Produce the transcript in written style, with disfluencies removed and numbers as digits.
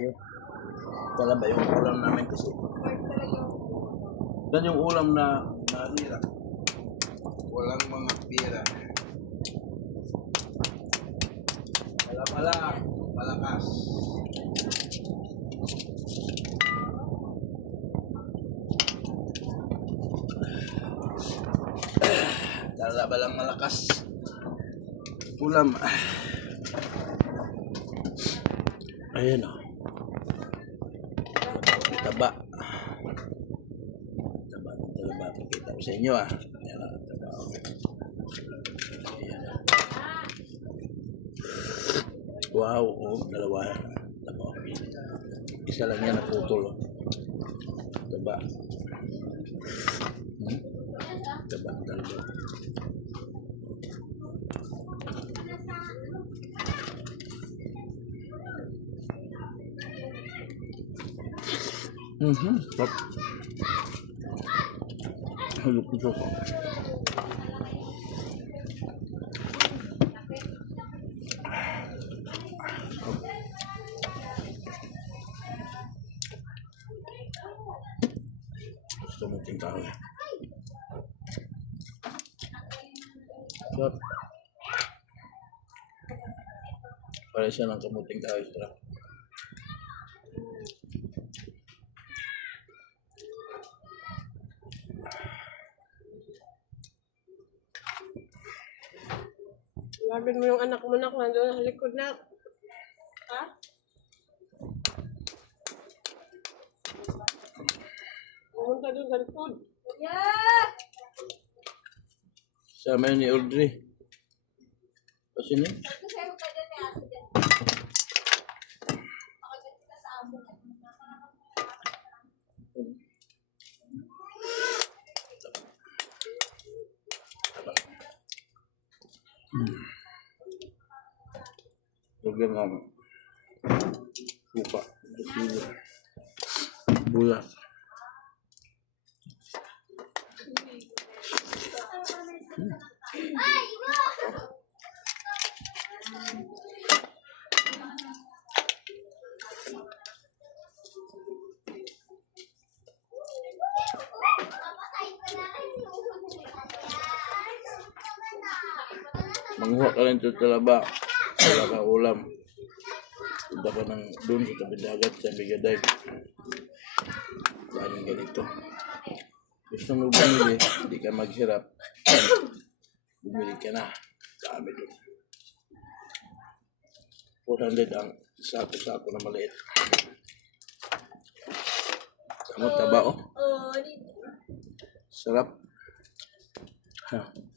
Ayun. Wala ba yung ulam namin kasi? Yan yung ulam na nahira. Walang mga pira. Pala, malakas. Dala ba lang malakas? Ulam. Ayan o. Taba. Taba. Pakita ko sa inyo ah. Ayan o. Taba. Ayan o. Wow. Oh, dalawa. Taba. Isa lang yan naputol o. Taba. Taba. Dalawa. Stop. Halok ito ko. Gusto mo tingkaw. Stop. Para siya ng kamuting kahoy. Labin mo yung anak mo na kung nandun sa likod na. Ha? Pumunta doon sa likod. Yeah! Sama ni Audrey. Pasini? Lagyan nga suka, sili, bulas. Manguha ka lang ito talaba. Wala ka ulam. Punta ka ng doon sa tabi dagat sa Bigaday. Daming ganito. Gusto mo bumili, hindi ka maghirap. Bumili ka na. Dami doon. 400 ang sako-sako na maliit. Tama, taba oh. Sarap. Ha.